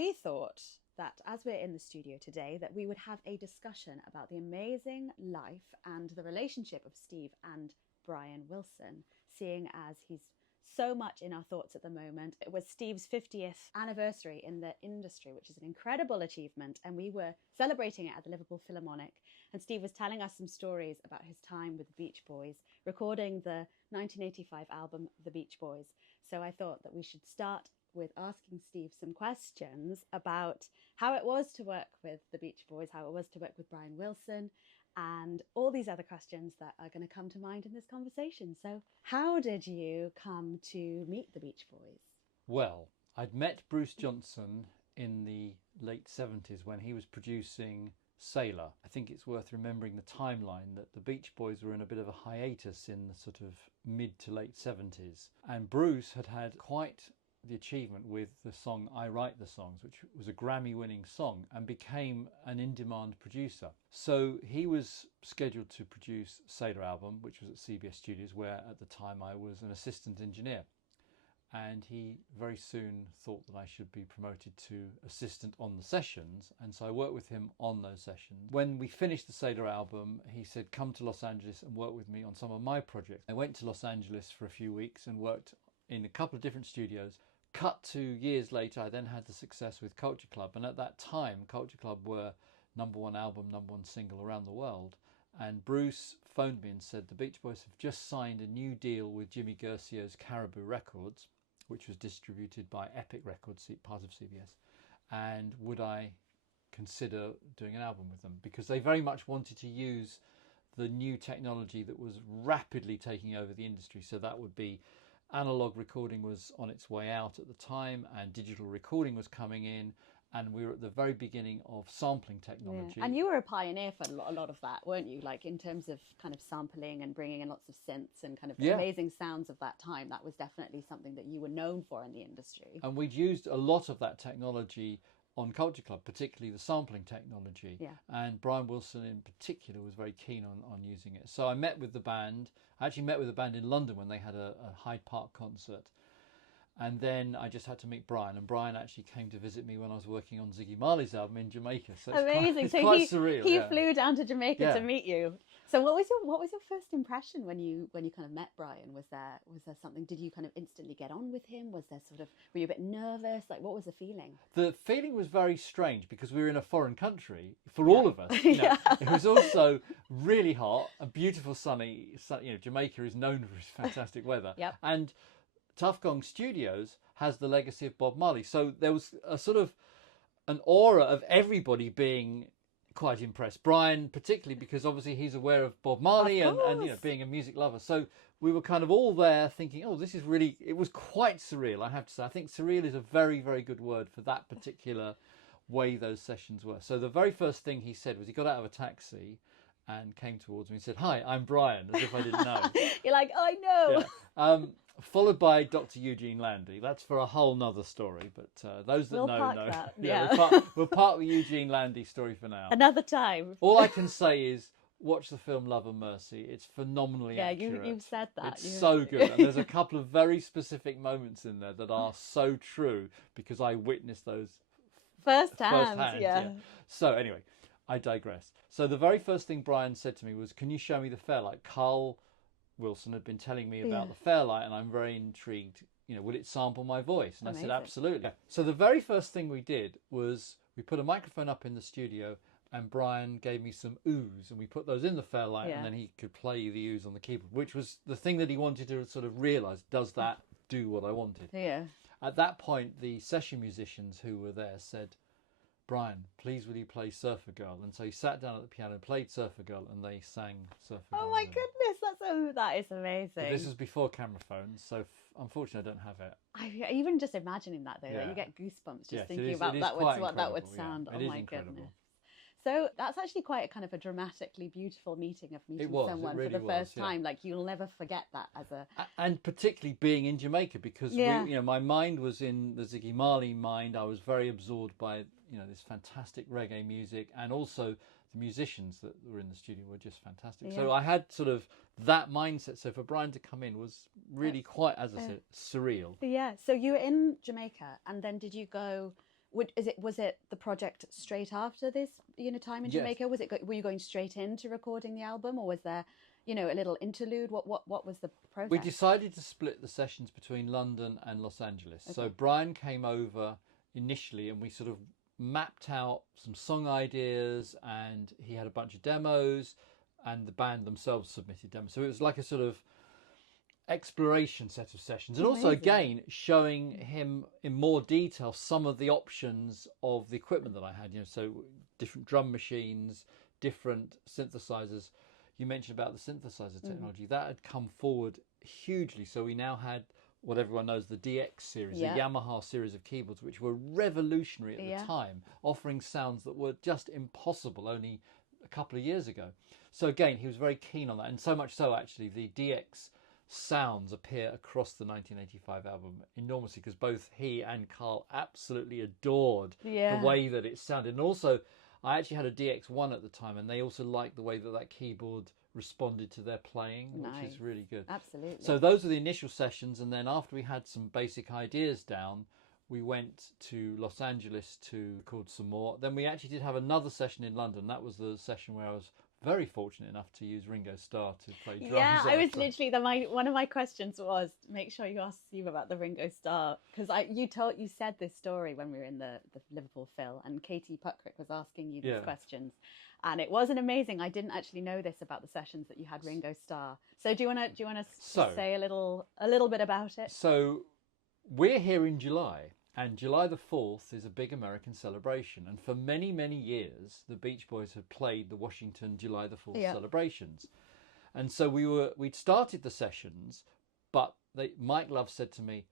we thought that as we're in the studio today, that we would have a discussion about the amazing life and the relationship of Steve and Brian Wilson, seeing as he's so much in our thoughts at the moment. It was Steve's 50th anniversary in the industry, which is an incredible achievement, and we were celebrating it at the Liverpool Philharmonic, and Steve was telling us some stories about his time with the Beach Boys, recording the 1985 album The Beach Boys. So I thought that we should start with asking Steve some questions about how it was to work with the Beach Boys, how it was to work with Brian Wilson, and all these other questions that are going to come to mind in this conversation. So how did you come to meet the Beach Boys? Well, I'd met Bruce Johnson in the late 70s when he was producing Sailor. I think it's worth remembering the timeline that the Beach Boys were in a bit of a hiatus in the sort of mid to late 70s. And Bruce had had quite the achievement with the song I Write the Songs, which was a Grammy-winning song, and became an in-demand producer. So he was scheduled to produce Sailor album, which was at CBS Studios, where at the time I was an assistant engineer. And he very soon thought that I should be promoted to assistant on the sessions, and so I worked with him on those sessions. When we finished the Sailor album, he said, come to Los Angeles and work with me on some of my projects. I went to Los Angeles for a few weeks and worked in a couple of different studios. Cut to years later, I then had the success with Culture Club, and at that time Culture Club were #1 album, #1 single around the world. And Bruce phoned me and said the Beach Boys have just signed a new deal with Jimmy Guercio's Caribou Records, which was distributed by Epic Records, part of CBS, and would I consider doing an album with them, because they very much wanted to use the new technology that was rapidly taking over the industry. So that would be analog recording was on its way out at the time, and digital recording was coming in, and we were at the very beginning of sampling technology. Yeah. And you were a pioneer for a lot of that, weren't you? Like in terms of kind of sampling and bringing in lots of synths and kind of amazing sounds of that time. That was definitely something that you were known for in the industry. And we'd used a lot of that technology on Culture Club, particularly the sampling technology. Yeah. And Brian Wilson in particular was very keen on using it. So I met with the band. I actually met with the band in London when they had a Hyde Park concert. And then I just had to meet Brian, and Brian actually came to visit me when I was working on Ziggy Marley's album in Jamaica. So amazing! It's quite surreal. He flew down to Jamaica to meet you. So what was your first impression when you kind of met Brian? Was there something? Did you kind of instantly get on with him? Was there were you a bit nervous? Like, what was the feeling? The feeling was very strange because we were in a foreign country for all of us. It was also really hot and beautiful, sunny. Jamaica is known for its fantastic weather. Yep. And Tough Gong Studios has the legacy of Bob Marley. So there was a sort of an aura of everybody being quite impressed. Brian particularly, because obviously he's aware of Bob Marley and being a music lover. So we were kind of all there thinking, oh, this is really, it was quite surreal, I have to say. I think surreal is a very, very good word for that particular way those sessions were. So the very first thing he said was he got out of a taxi and came towards me and said, hi, I'm Brian, as if I didn't know. You're like, I know. Yeah. Followed by Dr. Eugene Landy. That's for a whole nother story, but those that know. That. We'll park the Eugene Landy story for now. Another time. All I can say is watch the film Love and Mercy. It's phenomenally accurate. You've said that. It's so good. And there's a couple of very specific moments in there that are so true because I witnessed those firsthand. Yeah. So anyway, I digress. So the very first thing Brian said to me was, can you show me the Fairlight? Carl Wilson had been telling me about the Fairlight, and I'm very intrigued. Would it sample my voice? And amazing. I said, absolutely. So the very first thing we did was we put a microphone up in the studio, and Brian gave me some oohs, and we put those in the Fairlight, and then he could play the oohs on the keyboard, which was the thing that he wanted to sort of realise, does that do what I wanted? Yeah. At that point, the session musicians who were there said, Brian, please will you play Surfer Girl? And so he sat down at the piano and played Surfer Girl, and they sang Surfer Girl. Oh my goodness, that is amazing. But this was before camera phones, so unfortunately I don't have it. Even just imagining that though, like you get goosebumps just thinking about what that would sound. Oh my goodness. So that's actually quite a kind of a dramatically beautiful meeting of meeting someone really for the first time. Like you'll never forget that as a... And particularly being in Jamaica, because my mind was in the Ziggy Marley mind. I was very absorbed by this fantastic reggae music, and also the musicians that were in the studio were just fantastic. Yeah. So I had sort of that mindset. So for Brian to come in was really quite, as I said, surreal. Yeah. So you were in Jamaica, and then did you go Was it the project straight after this, time in Yes. Jamaica? Were you going straight into recording the album, or was there, a little interlude? What was the process? We decided to split the sessions between London and Los Angeles. Okay. So Brian came over initially, and we sort of mapped out some song ideas, and he had a bunch of demos, and the band themselves submitted demos. So it was like a sort of exploration set of sessions, and also again showing him in more detail some of the options of the equipment that I had, so different drum machines, different synthesizers. You mentioned about the synthesizer technology that had come forward hugely, so we now had what everyone knows, the DX series, the Yamaha series of keyboards, which were revolutionary at the time, offering sounds that were just impossible only a couple of years ago. So again, he was very keen on that, and so much so actually the DX sounds appear across the 1985 album enormously, because both he and Carl absolutely adored the way that it sounded. And also, I actually had a DX1 at the time, and they also liked the way that keyboard responded to their playing, which is really good. Absolutely. So those were the initial sessions, and then after we had some basic ideas down, we went to Los Angeles to record some more. Then we actually did have another session in London. That was the session where I was very fortunate enough to use Ringo Starr to play drums. Yeah, I was literally one of my questions was make sure you ask Steve about the Ringo Starr, because you said this story when we were in the Liverpool Phil, and Katie Puckrick was asking you these questions, and it wasn't amazing. I didn't actually know this about the sessions that you had Ringo Starr. So do you want to say a little bit about it? So we're here in July. And July the 4th is a big American celebration. And for many, many years, the Beach Boys had played the Washington July the 4th celebrations. And so we'd started the sessions, but Mike Love said to me,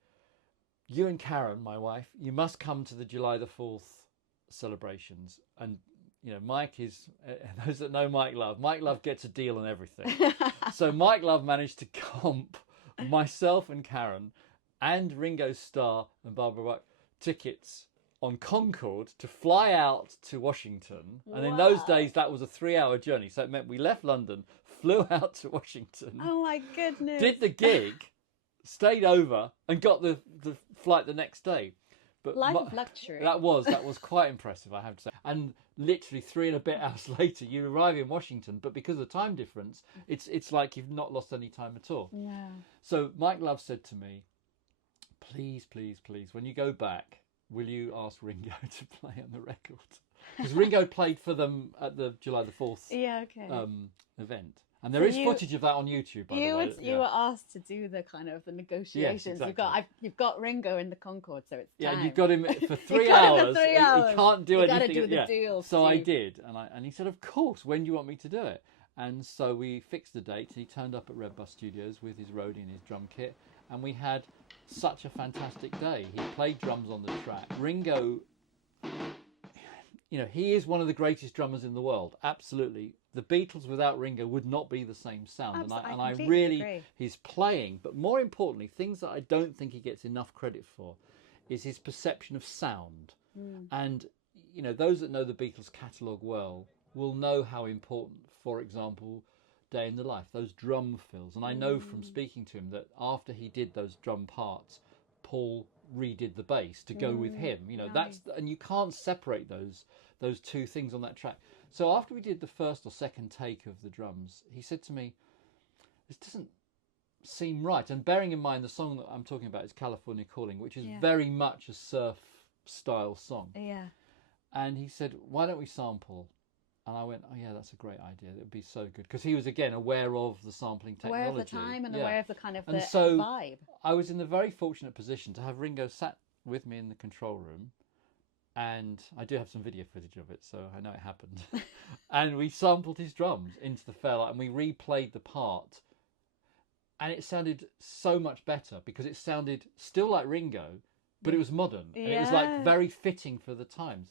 you and Karen, my wife, you must come to the July the 4th celebrations. And, Mike is, those that know Mike Love gets a deal on everything. So Mike Love managed to comp myself and Karen and Ringo Starr and Barbara Buck tickets on Concorde to fly out to Washington. And in those days, that was a 3-hour journey. So it meant we left London, flew out to Washington. Oh my goodness. Did the gig, stayed over, and got the flight the next day. But life of luxury. That was quite impressive, I have to say. And literally 3 and a bit hours later, you arrive in Washington. But because of the time difference, it's like you've not lost any time at all. Yeah. So Mike Love said to me, please, please, please, when you go back, will you ask Ringo to play on the record? Because Ringo played for them at the July the 4th event. And there is footage of that on YouTube, by the way. You were asked to do the kind of the negotiations. Yes, exactly. You've got Ringo in the Concorde, so it's time. Yeah, you've got him for 3 hours. He can't do anything. Got to do the deal. So I did, and he said, of course, when do you want me to do it? And so we fixed the date, and he turned up at Red Bus Studios with his roadie and his drum kit, and we had such a fantastic day. He played drums on the track. Ringo, he is one of the greatest drummers in the world. Absolutely. The Beatles without Ringo would not be the same sound. I really agree. His playing, but more importantly, things that I don't think he gets enough credit for, is his perception of sound. And, those that know the Beatles catalogue well will know how important, for example, Day in the Life, those drum fills. And I know from speaking to him that after he did those drum parts, Paul redid the bass to go with him. And you can't separate those two things on that track. So after we did the first or second take of the drums, he said to me, this doesn't seem right. And bearing in mind the song that I'm talking about is California Calling, which is very much a surf style song. Yeah. And he said, why don't we sample? And I went, oh yeah, that's a great idea. That would be so good. Because he was, again, aware of the sampling technology. Aware of the time and aware of the kind of and the so vibe. I was in the very fortunate position to have Ringo sat with me in the control room. And I do have some video footage of it, so I know it happened. And we sampled his drums into the Fairlight, and we replayed the part. And it sounded so much better because it sounded still like Ringo, but it was modern. And it was like very fitting for the times.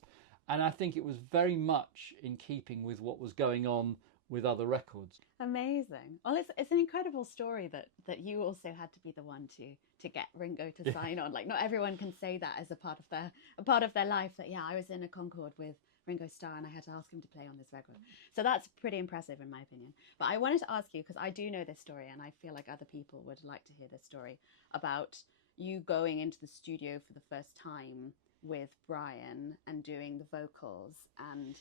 And I think it was very much in keeping with what was going on with other records. Amazing. Well, it's an incredible story that you also had to be the one to get Ringo to sign on. Like, not everyone can say that as a part of their life, that I was in a Concorde with Ringo Starr and I had to ask him to play on this record. So that's pretty impressive in my opinion. But I wanted to ask you, because I do know this story and I feel like other people would like to hear this story, about you going into the studio for the first time with Brian and doing the vocals, and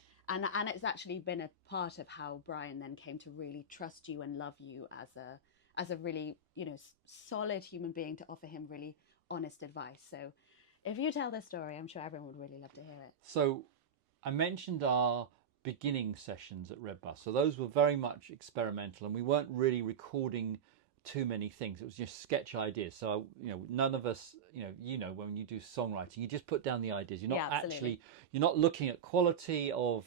it's actually been a part of how Brian then came to really trust you and love you as a really, you know, solid human being, to offer him really honest advice. So if you tell this story, I'm sure everyone would really love to hear it. So I mentioned our beginning sessions at Red Bus. So those were very much experimental, and we weren't really recording too many things. It was just sketch ideas. So, you know, none of us, you know, when you do songwriting, you just put down the ideas. You're not you're not looking at quality of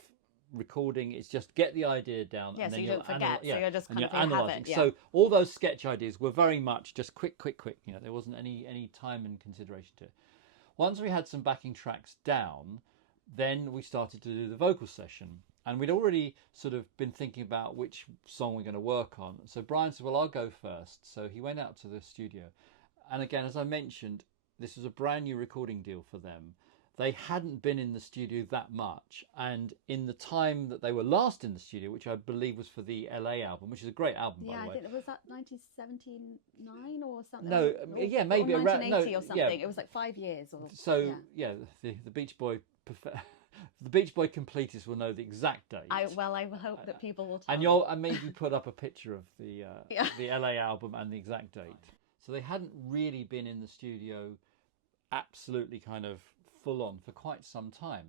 recording. It's just get the idea down. Yeah, and so then you don't forget. So you're just kind of analysing. Yeah. So all those sketch ideas were very much just quick. You know, there wasn't any time and consideration to it. Once we had some backing tracks down, then we started to do the vocal session. And we'd already sort of been thinking about which song we're going to work on. So Brian said, well, I'll go first. So he went out to the studio. And again, as I mentioned, this was a brand new recording deal for them. They hadn't been in the studio that much. And in the time that they were last in the studio, which I believe was for the LA album, which is a great album, by the way. Yeah, I think it was that 1979 or something. No, yeah, maybe or 1980 or something. Yeah. It was like 5 years. So, the Beach Boy... The Beach Boy completists will know the exact date. I will hope that people will tell me. And maybe put up a picture of the the LA album and the exact date. So they hadn't really been in the studio absolutely kind of full on for quite some time.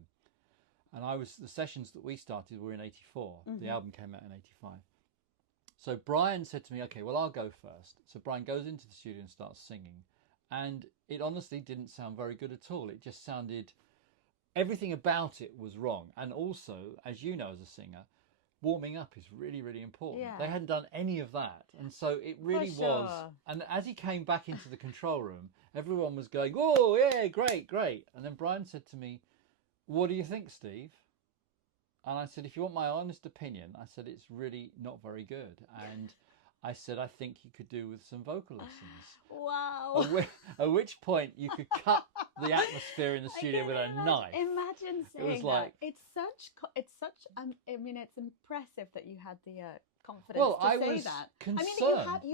And the sessions that we started were in 84. Mm-hmm. The album came out in 85. So Brian said to me, okay, well, I'll go first. So Brian goes into the studio and starts singing. And it honestly didn't sound very good at all. It just sounded... Everything about it was wrong. And also, as you know as a singer, warming up is really, really important. Yeah. They hadn't done any of that. And so it really was. And as he came back into the control room, everyone was going, oh, yeah, great. And then Brian said to me, what do you think, Steve? And I said, if you want my honest opinion, I said, it's really not very good. And I said, I think you could do with some vocal lessons. Wow. At which point you could cut the atmosphere in the studio with a knife. Imagine saying it was like, that. I mean, it's impressive that you had the confidence to say was that. Concerned. I mean,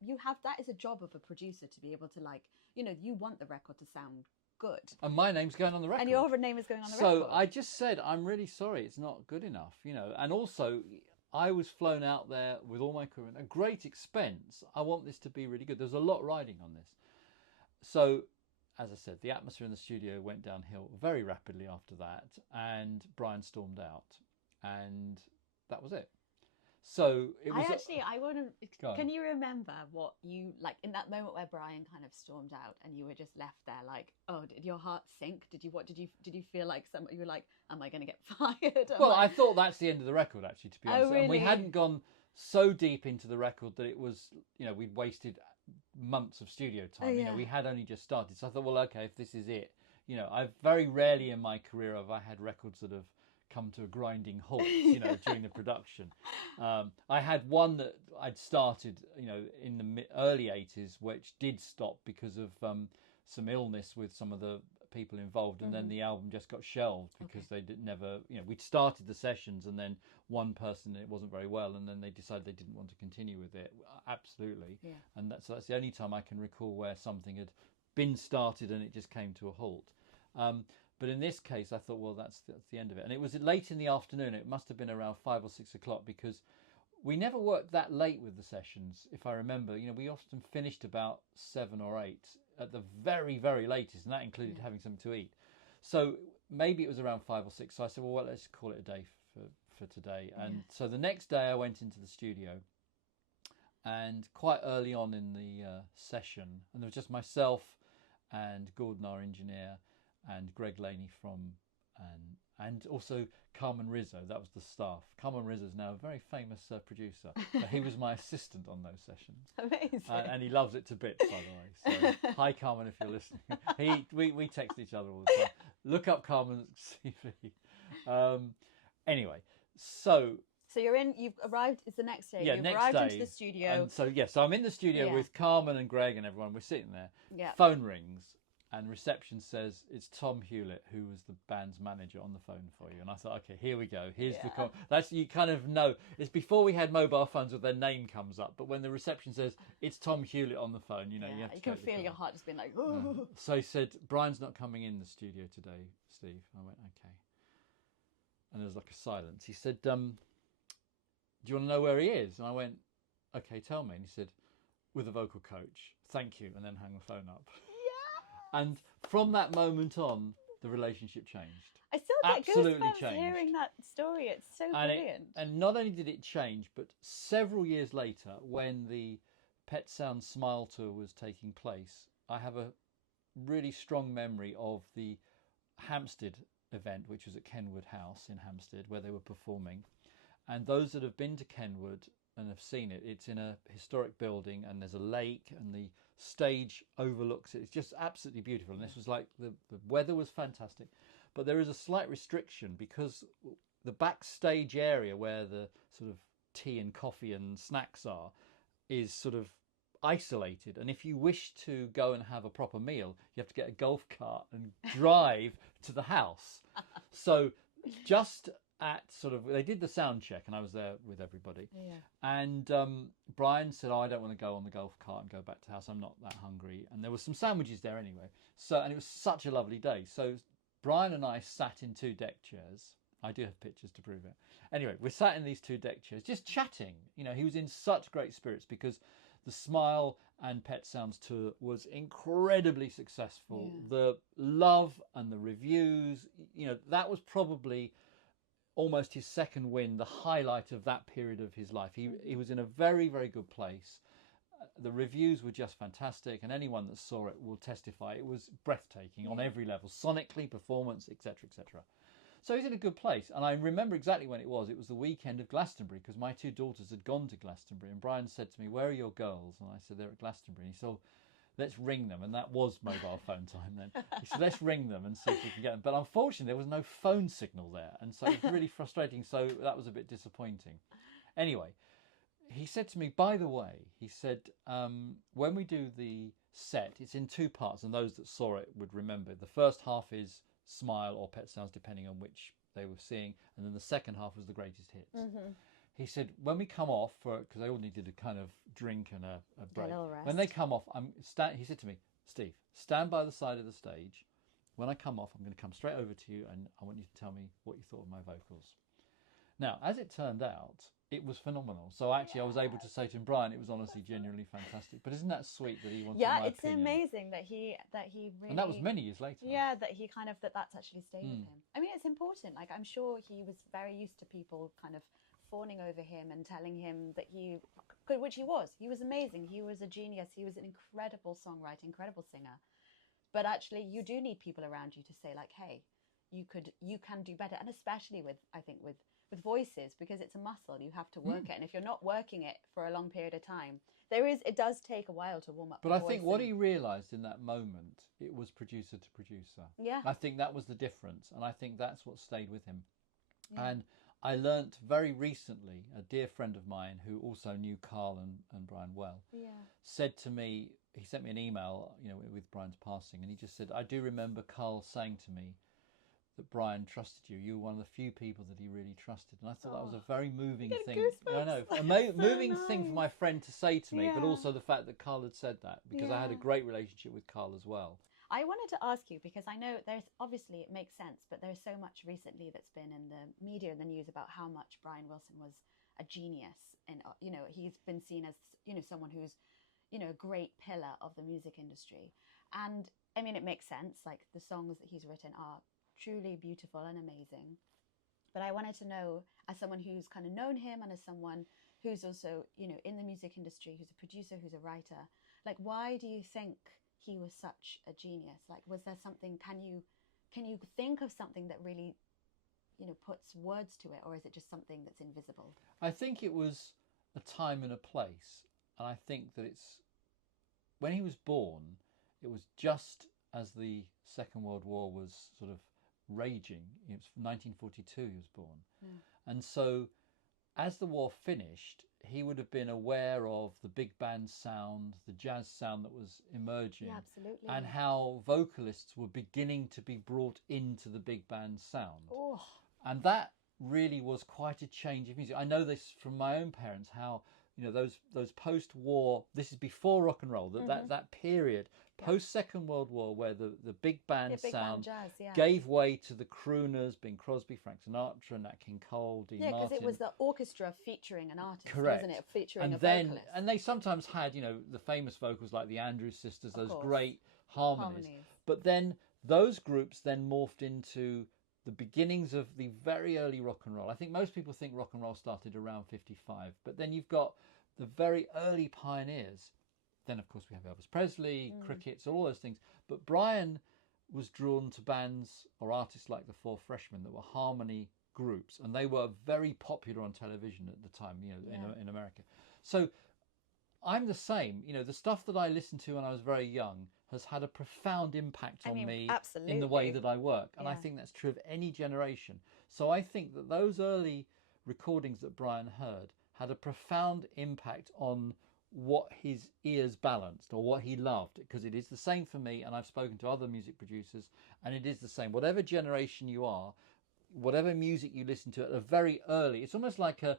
you have that is a job of a producer, to be able to, like, you know, you want the record to sound good. And my name's going on the record. And your name is going on the record. So I just said, I'm really sorry, it's not good enough, you know. And also, I was flown out there with all my crew at a great expense. I want this to be really good. There's a lot riding on this. So, as I said, the atmosphere in the studio went downhill very rapidly after that, and Brian stormed out, and that was it. So it was. I want to. Can you remember what you like in that moment where Brian kind of stormed out and you were just left there, like, oh, did your heart sink? Did you feel like you were like, am I going to get fired? I thought that's the end of the record, actually, to be honest. Really? And we hadn't gone so deep into the record that it was, you know, we'd wasted months of studio time. You know, we had only just started. So I thought, well, okay, if this is it, you know, I've very rarely in my career have I had records that have come to a grinding halt, you know, during the production. I had one that I'd started, you know, in the early 80s, which did stop because of some illness with some of the people involved, and then the album just got shelved because they never, you know, we'd started the sessions and then one person, it wasn't very well, and then they decided they didn't want to continue with it. Absolutely. Yeah. And that's the only time I can recall where something had been started and it just came to a halt. But in this case, I thought, well, that's the end of it. And it was late in the afternoon. It must have been around 5 or 6 o'clock, because we never worked that late with the sessions, if I remember. You know, we often finished about 7 or 8 at the very, very latest, and that included having something to eat. So maybe it was around 5 or 6. So I said, well, let's call it a day for today. And so the next day I went into the studio, and quite early on in the session, and there was just myself and Gordon, our engineer, and Greg Laney and also Carmen Rizzo. That was the staff. Carmen Rizzo is now a very famous producer. He was my assistant on those sessions. Amazing. And he loves it to bits, by the way. So hi, Carmen, if you're listening. We text each other all the time. Look up Carmen's CV. Anyway, so you've arrived. It's the next day. You've arrived into the studio. And so I'm in the studio with Carmen and Greg and everyone. We're sitting there. Yeah. Phone rings. and reception says it's Tom Hewlett, who was the band's manager, on the phone for you. And I thought, okay, here we go. Here's the call. That's, you kind of know. It's before we had mobile phones where their name comes up. But when the reception says it's Tom Hewlett on the phone, you know, you have to. You can feel your heart just being like, oh. So he said, Brian's not coming in the studio today, Steve. I went, okay. And there was like a silence. He said, do you want to know where he is? And I went, okay, tell me. And he said, with a vocal coach. Thank you. And then hung the phone up. And from that moment on, the relationship changed. I still get absolutely goosebumps changed. Hearing that story. It's so brilliant. And not only did it change, but several years later, when the Pet Sounds Smile Tour was taking place, I have a really strong memory of the Hampstead event, which was at Kenwood House in Hampstead, where they were performing. And those that have been to Kenwood and have seen it, it's in a historic building, and there's a lake, and the stage overlooks it. It's just absolutely beautiful. And this was like, the weather was fantastic, but there is a slight restriction because the backstage area where the sort of tea and coffee and snacks are is sort of isolated, and if you wish to go and have a proper meal, you have to get a golf cart and drive to the house. So just at sort of, they did the sound check and I was there with everybody, and Brian said, I don't want to go on the golf cart and go back to the house, I'm not that hungry. And there were some sandwiches there anyway, so, and it was such a lovely day. So Brian and I sat in 2 deck chairs. I do have pictures to prove it. Anyway, we sat in these 2 deck chairs just chatting. You know, he was in such great spirits because the Smile and Pet Sounds tour was incredibly successful. The love and the reviews, you know, that was probably almost his second win, the highlight of that period of his life. He was in a very, very good place. The reviews were just fantastic, and anyone that saw it will testify it was breathtaking on every level, sonically, performance, etc., etc. So he's in a good place, and I remember exactly when it was. It was the weekend of Glastonbury, because my 2 daughters had gone to Glastonbury, and Brian said to me, where are your girls? And I said, they're at Glastonbury. And he said, oh, let's ring them. And that was mobile phone time then. He said, let's ring them and see if we can get them. But unfortunately, there was no phone signal there, and so it was really frustrating. So that was a bit disappointing. Anyway, he said to me, by the way, he said, when we do the set, it's in 2 parts, and those that saw it would remember. The first half is Smile or Pet Sounds, depending on which they were seeing, and then the second half was the greatest hits. He said, when we come off, because they all needed a kind of drink and a break, when they come off, he said to me, Steve, stand by the side of the stage. When I come off, I'm going to come straight over to you, and I want you to tell me what you thought of my vocals. Now, as it turned out, it was phenomenal. So actually, I was able to say to him, Brian, it was honestly genuinely fantastic. But isn't that sweet that he wanted my opinion? It's amazing that he really. And that was many years later. Yeah, that he kind of that's actually stayed with him. I mean, it's important. Like, I'm sure he was very used to people kind of fawning over him and telling him that he could, which he was. He was amazing. He was a genius. He was an incredible songwriter, incredible singer. But actually, you do need people around you to say, like, hey, you can do better. And especially with voices, because it's a muscle, you have to work it, and if you're not working it for a long period of time, it does take a while to warm up. But I think what he realised in that moment, it was producer to producer. Yeah, I think that was the difference, and I think that's what stayed with him. And I learnt very recently, a dear friend of mine who also knew Carl and Brian well, said to me, he sent me an email, you know, with Brian's passing, and he just said, I do remember Carl saying to me that Brian trusted you. You were one of the few people that he really trusted. And I thought that was a very moving thing. I know, moving thing for my friend to say to me, but also the fact that Carl had said that, because I had a great relationship with Carl as well. I wanted to ask you, because I know there's obviously, it makes sense, but there's so much recently that's been in the media and the news about how much Brian Wilson was a genius. And, you know, he's been seen as, you know, someone who's, you know, a great pillar of the music industry. And I mean, it makes sense. Like, the songs that he's written are truly beautiful and amazing. But I wanted to know, as someone who's kind of known him and as someone who's also, you know, in the music industry, who's a producer, who's a writer, like, why do you think he was such a genius? Like, was there something, can you think of something that really, you know, puts words to it, or is it just something that's invisible? I think it was a time and a place. And I think that when he was born, it was just as the Second World War was sort of raging. It was 1942 he was born. And so as the war finished, he would have been aware of the big band sound, the jazz sound that was emerging, Yeah, absolutely. and how vocalists were beginning to be brought into the big band sound. Oh, And that really was quite a change of music. I know this from my own parents, how, you know, those post-war, this is before rock and roll, that period, post-Second World War, where the big band big sound band jazz, gave way to the crooners, Bing Crosby, Frank Sinatra, Nat King Cole, Dean yeah, Martin. because it was the orchestra featuring an artist, Correct. wasn't it? Featuring And a then, vocalist. and they sometimes had, you know, the famous vocals like the Andrews Sisters, those course. great harmonies. But then those groups then morphed into the beginnings of the very early rock and roll. I think most people think rock and roll started around 55, but then you've got the very early pioneers. Then, of course, we have Elvis Presley, Crickets, all those things. But Brian was drawn to bands or artists like the Four Freshmen that were harmony groups, and they were very popular on television at the time, you know, in America. So I'm the same. You know, the stuff that I listened to when I was very young has had a profound impact on me absolutely. in the way that I work. And I think that's true of any generation. So I think that those early recordings that Brian heard had a profound impact on what his ears balanced or what he loved, because it is the same for me, and I've spoken to other music producers, and it is the same. Whatever generation you are, whatever music you listen to at a very early, it's almost like a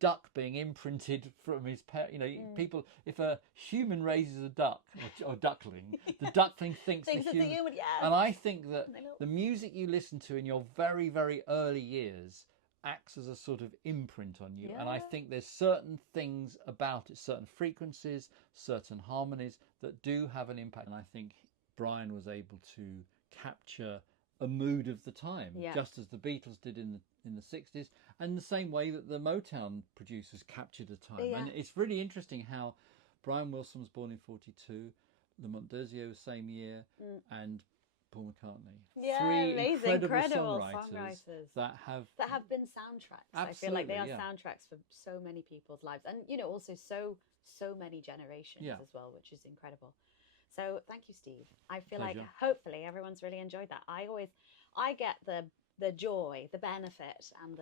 duck being imprinted from his parent. You know, people, if a human raises a duck or duckling, the duckling thinks it's a human, yes. And I think that the music you listen to in your very, very early years acts as a sort of imprint on you. And I think there's certain things about it, certain frequencies, certain harmonies that do have an impact. And I think Brian was able to capture a mood of the time, just as the Beatles did in the 60s, and the same way that the Motown producers captured a time. And it's really interesting how Brian Wilson was born in 42, Lamont Dozier was same year, and Paul McCartney. Three incredible songwriters that have been soundtracks. I feel like they are soundtracks for so many people's lives, and you know, also so many generations as well, which is incredible. So thank you, Steve. I feel like hopefully everyone's really enjoyed that. I get the joy, the benefit, and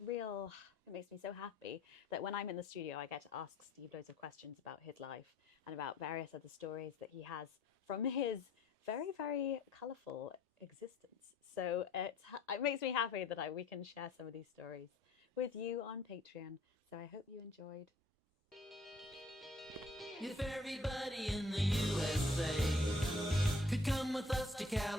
it makes me so happy that when I'm in the studio, I get to ask Steve loads of questions about his life and about various other stories that he has from his very, very colourful existence. So it makes me happy that we can share some of these stories with you on Patreon. So I hope you enjoyed. If everybody in the USA could come with us to California.